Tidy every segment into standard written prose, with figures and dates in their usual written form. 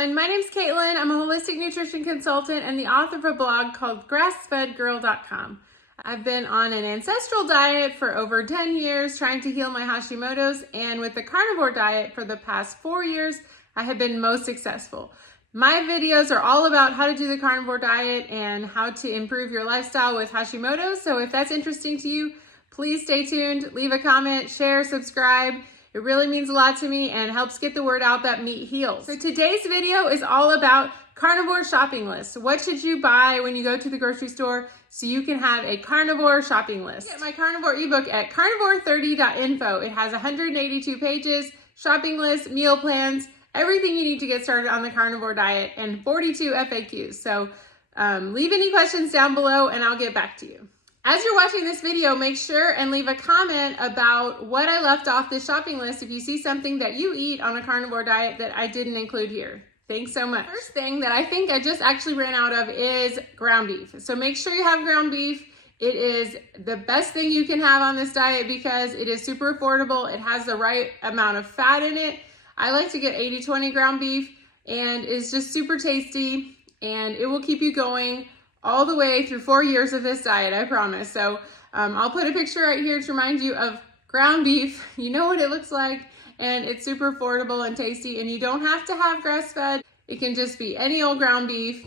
everyone, my name's Caitlin. I'm a holistic nutrition consultant and the author of a blog called grassfedgirl.com. I've been on an ancestral diet for over 10 years trying to heal my Hashimotos, and with the carnivore diet for the past 4 years, I have been most successful. My videos are all about how to do the carnivore diet and how to improve your lifestyle with Hashimoto's, so if that's interesting to you, please stay tuned, leave a comment, share, subscribe. It really means a lot to me and helps get the word out that meat heals. So today's video is all about carnivore shopping lists. What should you buy when you go to the grocery store so you can have a carnivore shopping list? Get my carnivore ebook at carnivore30.info. It has 182 pages, shopping lists, meal plans, everything you need to get started on the carnivore diet, and 42 FAQs. So leave any questions down below and I'll get back to you. As you're watching this video, make sure and leave a comment about what I left off this shopping list if you see something that you eat on a carnivore diet that I didn't include here. Thanks so much. First thing that I think I just actually ran out of is ground beef. So make sure you have ground beef. It is the best thing you can have on this diet because it is super affordable. It has the right amount of fat in it. I like to get 80-20 ground beef, and it's just super tasty, and it will keep you going all the way through 4 years of this diet, I promise. So I'll put a picture right here to remind you of ground beef. You know what it looks like, and it's super affordable and tasty, and you don't have to have grass-fed. It can just be any old ground beef.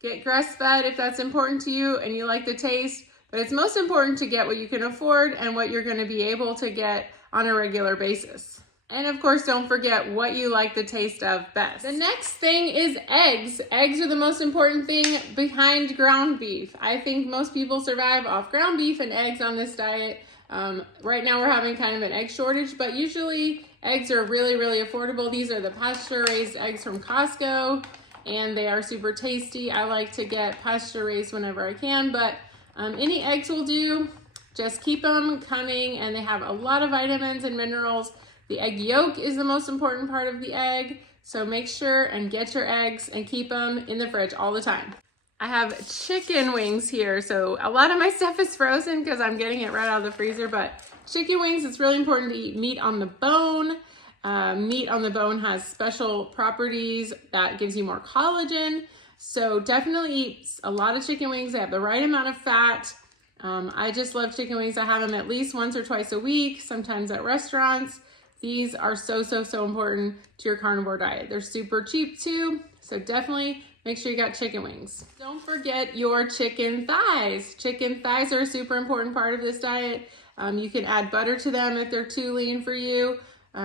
Get grass-fed if that's important to you and you like the taste, but it's most important to get what you can afford and what you're gonna be able to get on a regular basis. And of course, don't forget what you like the taste of best. The next thing is eggs. Eggs are the most important thing behind ground beef. I think most people survive off ground beef and eggs on this diet. Right now we're having kind of an egg shortage, but usually eggs are really, really affordable. These are the pasture-raised eggs from Costco, and they are super tasty. I like to get pasture-raised whenever I can, but any eggs will do. Just keep them coming, and they have a lot of vitamins and minerals. The egg yolk is the most important part of the egg, so make sure and get your eggs and keep them in the fridge all the time. I have chicken wings here, so a lot of my stuff is frozen because I'm getting it right out of the freezer, but chicken wings, it's really important to eat meat on the bone. Meat on the bone has special properties that gives you more collagen, so definitely eat a lot of chicken wings. They have the right amount of fat. I just love chicken wings. I have them at least once or twice a week, sometimes at restaurants. These are so important to your carnivore diet. They're super cheap too, so definitely make sure you got chicken wings. Don't forget your chicken thighs. Chicken thighs are a super important part of this diet. You can add butter to them if they're too lean for you.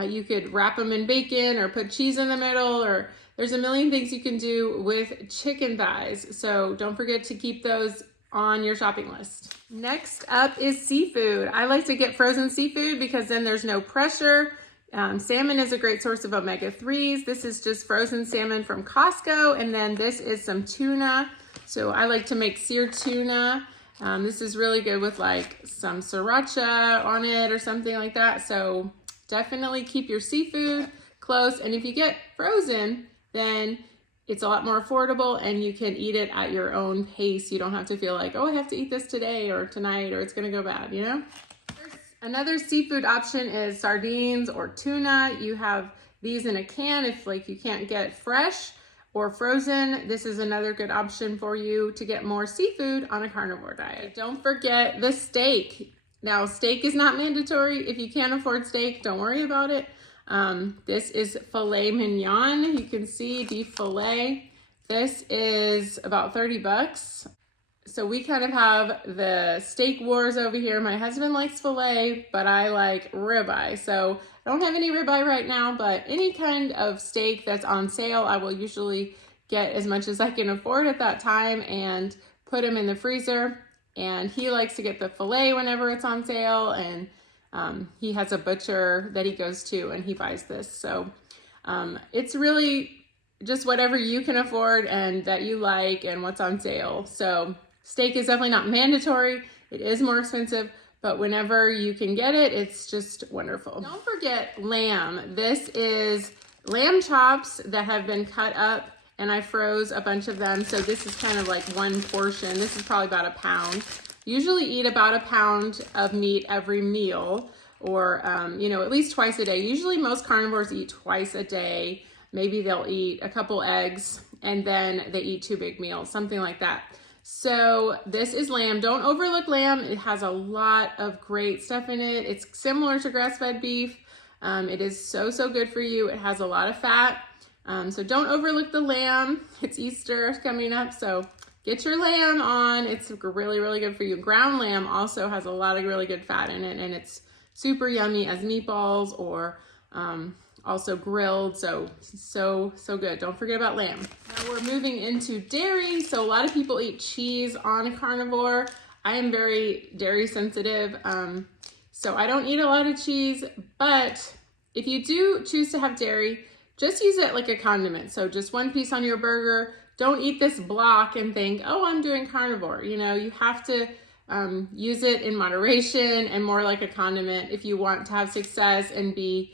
You could wrap them in bacon or put cheese in the middle, or there's a million things you can do with chicken thighs. So don't forget to keep those on your shopping list. Next up is seafood. I like to get frozen seafood because then there's no pressure. Salmon is a great source of omega-3s. This is just frozen salmon from Costco, and then this is some tuna. So I like to make seared tuna. This is really good with like some sriracha on it or something like that. So definitely keep your seafood close, and if you get frozen, then it's a lot more affordable and you can eat it at your own pace. You don't have to feel like, oh, I have to eat this today or tonight or it's gonna go bad, you know? Another seafood option is sardines or tuna. You have these in a can if like you can't get fresh or frozen. This is another good option for you to get more seafood on a carnivore diet. Don't forget the steak. Now, steak is not mandatory. If you can't afford steak, don't worry about it. This is filet mignon. You can see beef filet. This is about 30 bucks. So we kind of have the steak wars over here. My husband likes filet, but I like ribeye. So I don't have any ribeye right now, but any kind of steak that's on sale, I will usually get as much as I can afford at that time and put them in the freezer. And he likes to get the filet whenever it's on sale, and he has a butcher that he goes to and he buys this. So it's really just whatever you can afford and that you like and what's on sale. So steak is definitely not mandatory. It is more expensive, but whenever you can get it, it's just wonderful. Don't forget lamb. This is lamb chops that have been cut up, and I froze a bunch of them. So this is kind of like one portion. This is probably about a pound. Usually eat about a pound of meat every meal, or, you know, at least twice a day. Usually most carnivores eat twice a day. maybe they'll eat a couple eggs and then they eat 2 big meals, something like that. So this is lamb. Don't overlook lamb. It has a lot of great stuff in it. It's similar to grass-fed beef. It is so good for you. It has a lot of fat. So don't overlook the lamb. It's Easter coming up, so get your lamb on. It's really good for you. Ground lamb also has a lot of really good fat in it, and it's super yummy as meatballs or also grilled. So good. Don't forget about lamb. Now we're moving into dairy. So a lot of people eat cheese on a carnivore. I am very dairy sensitive. So I don't eat a lot of cheese, but if you do choose to have dairy, just use it like a condiment. So just 1 piece on your burger. Don't eat this block and think, oh, I'm doing carnivore. You know, you have to use it in moderation and more like a condiment if you want to have success and be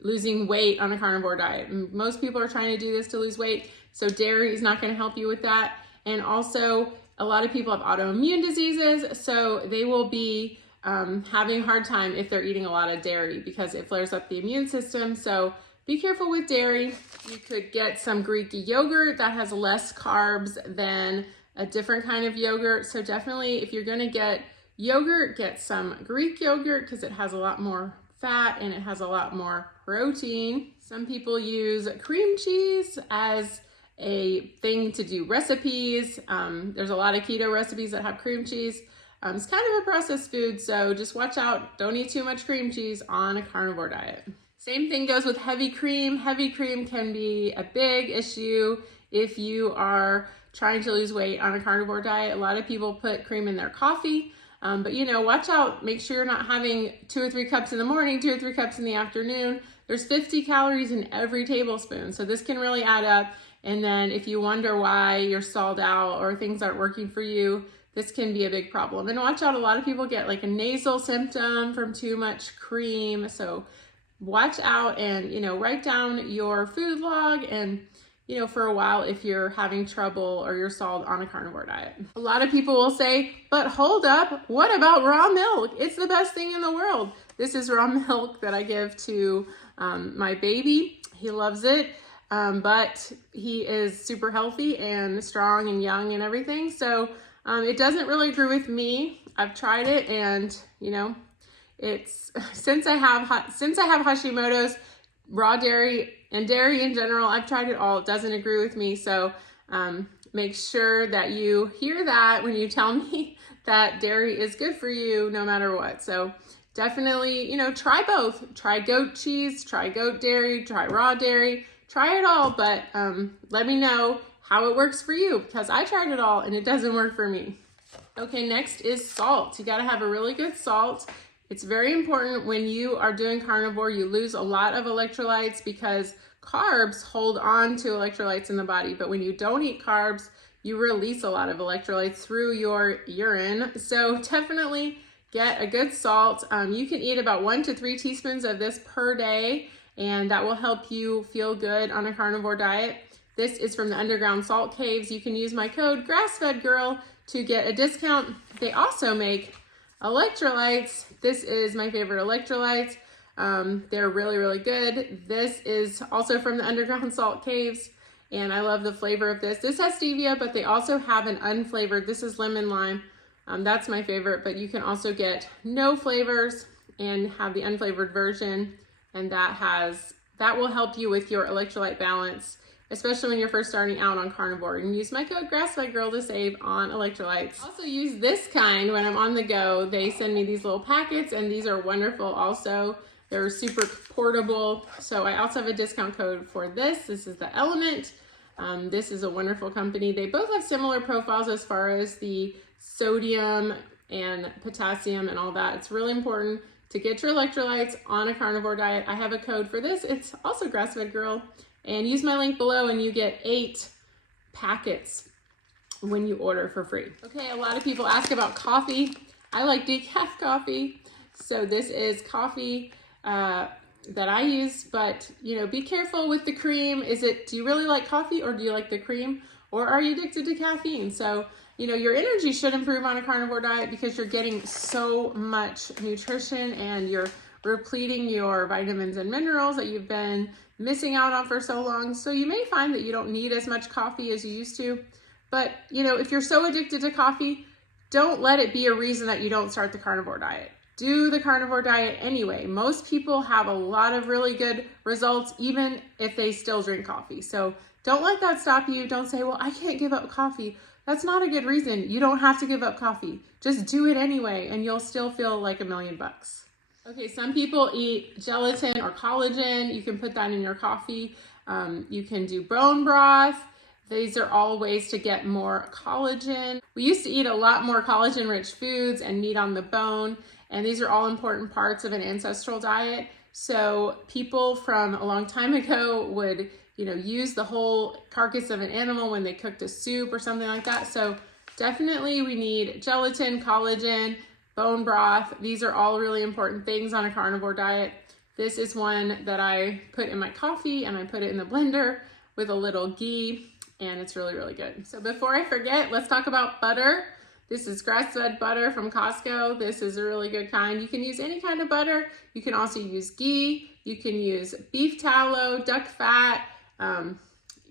losing weight on a carnivore diet. And most people are trying to do this to lose weight, so dairy is not going to help you with that. And also, a lot of people have autoimmune diseases, so they will be having a hard time if they're eating a lot of dairy because it flares up the immune system. So be careful with dairy. You could get some Greek yogurt that has less carbs than a different kind of yogurt. So definitely, if you're going to get yogurt, get some Greek yogurt because it has a lot more fat and it has a lot more protein. Some people use cream cheese as a thing to do recipes. There's a lot of keto recipes that have cream cheese. It's kind of a processed food, so just watch out. Don't eat too much cream cheese on a carnivore diet. Same thing goes with heavy cream. Heavy cream can be a big issue if you are trying to lose weight on a carnivore diet. A lot of people put cream in their coffee. But you know, watch out, make sure you're not having 2 or 3 cups in the morning, 2 or 3 cups in the afternoon. There's 50 calories in every tablespoon. So this can really add up. And then if you wonder why you're stalled out or things aren't working for you, this can be a big problem. And watch out, a lot of people get like a nasal symptom from too much cream. So watch out and, you know, write down your food log and, you know, for a while if you're having trouble or you're stalled on a carnivore diet. A lot of people will say, but hold up, what about raw milk? It's the best thing in the world. This is raw milk that I give to my baby. He loves it, but he is super healthy and strong and young and everything. So it doesn't really agree with me. I've tried it and, you know, it's since I have Hashimotos, raw dairy and dairy in general, I've tried it all. It doesn't agree with me. So make sure that you hear that when you tell me that dairy is good for you no matter what. So definitely, you know, try both. Try goat cheese, try goat dairy, try raw dairy, try it all. But let me know how it works for you because I tried it all and it doesn't work for me. Okay, next is salt. You got to have a really good salt. It's very important when you are doing carnivore, you lose a lot of electrolytes because carbs hold on to electrolytes in the body. But when you don't eat carbs, you release a lot of electrolytes through your urine. So definitely get a good salt. You can eat about 1 to 3 teaspoons of this per day, and that will help you feel good on a carnivore diet. This is from the Underground Salt Caves. You can use my code GrassFedGirl to get a discount. They also make electrolytes. This is my favorite electrolytes. They're really good. This is also from the Underground Salt Caves, and I love the flavor of this. This has stevia, but they also have an unflavored. This is lemon lime. That's my favorite, but you can also get no flavors and have the unflavored version, and that will help you with your electrolyte balance, especially when you're first starting out on carnivore. And use my code GrassFedGirl to save on electrolytes. Also use this kind when I'm on the go. They send me these little packets, and these are wonderful also. They're super portable. So I also have a discount code for this. This is the Element. This is a wonderful company. They both have similar profiles as far as the sodium and potassium and all that. It's really important to get your electrolytes on a carnivore diet. I have a code for this. It's also GrassFedGirl. And use my link below and you get 8 packets when you order for free. Okay, a lot of people ask about coffee. I like decaf coffee. So this is coffee that I use, but you know, be careful with the cream. Do you really like coffee or do you like the cream? Or are you addicted to caffeine? So, you know, your energy should improve on a carnivore diet because you're getting so much nutrition and you're repleting your vitamins and minerals that you've been missing out on for so long. So you may find that you don't need as much coffee as you used to, but you know, if you're so addicted to coffee, don't let it be a reason that you don't start the carnivore diet. Do the carnivore diet anyway. Most people have a lot of really good results, even if they still drink coffee. So don't let that stop you. Don't say, well, I can't give up coffee. That's not a good reason. You don't have to give up coffee. Just do it anyway, and you'll still feel like $1,000,000. Okay, some people eat gelatin or collagen. You can put that in your coffee. You can do bone broth. These are all ways to get more collagen. We used to eat a lot more collagen-rich foods and meat on the bone, and these are all important parts of an ancestral diet. So people from a long time ago would, you know, use the whole carcass of an animal when they cooked a soup or something like that. So definitely we need gelatin, collagen, bone broth. These are all really important things on a carnivore diet. This is one that I put in my coffee, and I put it in the blender with a little ghee, and it's really, really good. So before I forget, let's talk about butter. This is grass-fed butter from Costco. This is a really good kind. You can use any kind of butter. You can also use ghee. You can use beef tallow, duck fat,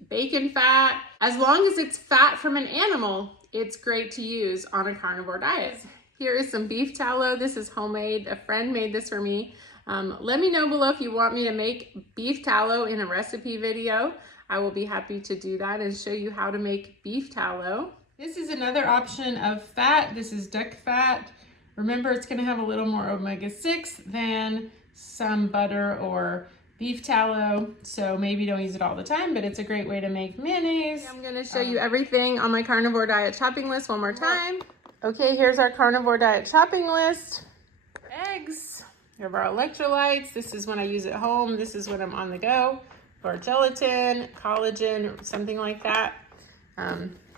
bacon fat. As long as it's fat from an animal, it's great to use on a carnivore diet. Here is some beef tallow. This is homemade. A friend made this for me. Let me know below if you want me to make beef tallow in a recipe video. I will be happy to do that and show you how to make beef tallow. This is another option of fat. This is duck fat. Remember, it's going to have a little more omega-6 than some butter or beef tallow, so maybe don't use it all the time, but it's a great way to make mayonnaise. I'm going to show you everything on my carnivore diet shopping list one more time. Okay, here's our carnivore diet shopping list. Eggs. We have our electrolytes. This is when I use it at home. This is when I'm on the go. Or gelatin, collagen, something like that.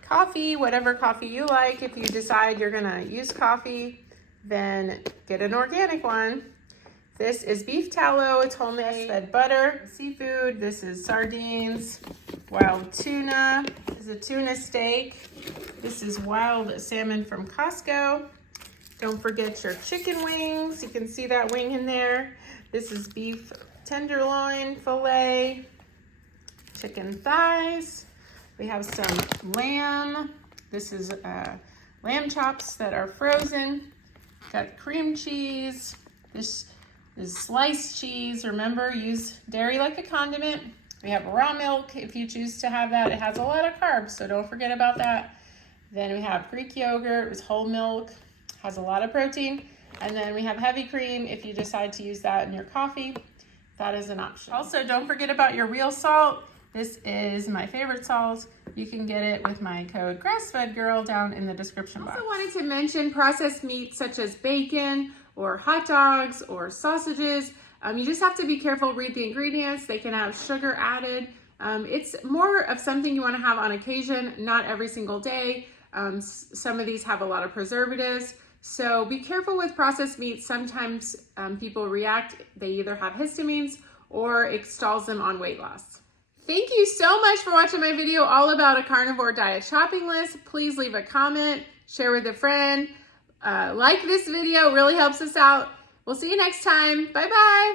Coffee, whatever coffee you like. If you decide you're gonna use coffee, then get an organic one. This is beef tallow. It's homemade. Fed butter. Seafood. This is sardines. Wild tuna. This is a tuna steak. This is wild salmon from Costco. Don't forget your chicken wings. You can see that wing in there. This is beef tenderloin fillet, chicken thighs. We have some lamb. This is lamb chops that are frozen. Got cream cheese. This is sliced cheese. Remember, use dairy like a condiment. We have raw milk if you choose to have that. It has a lot of carbs, so don't forget about that. Then we have Greek yogurt. It's whole milk. Has a lot of protein. And then we have heavy cream if you decide to use that in your coffee. That is an option. Also, don't forget about your real salt. This is my favorite salt. You can get it with my code GrassFedGirl down in the description box. I also wanted to mention processed meats such as bacon or hot dogs or sausages. You just have to be careful, read the ingredients. They can have sugar added. It's more of something you want to have on occasion, not every single day. Some of these have a lot of preservatives. So be careful with processed meats. Sometimes people react. They either have histamines or it stalls them on weight loss. Thank you so much for watching my video all about a carnivore diet shopping list. Please leave a comment, share with a friend, like this video, it really helps us out. We'll see you next time. Bye-bye.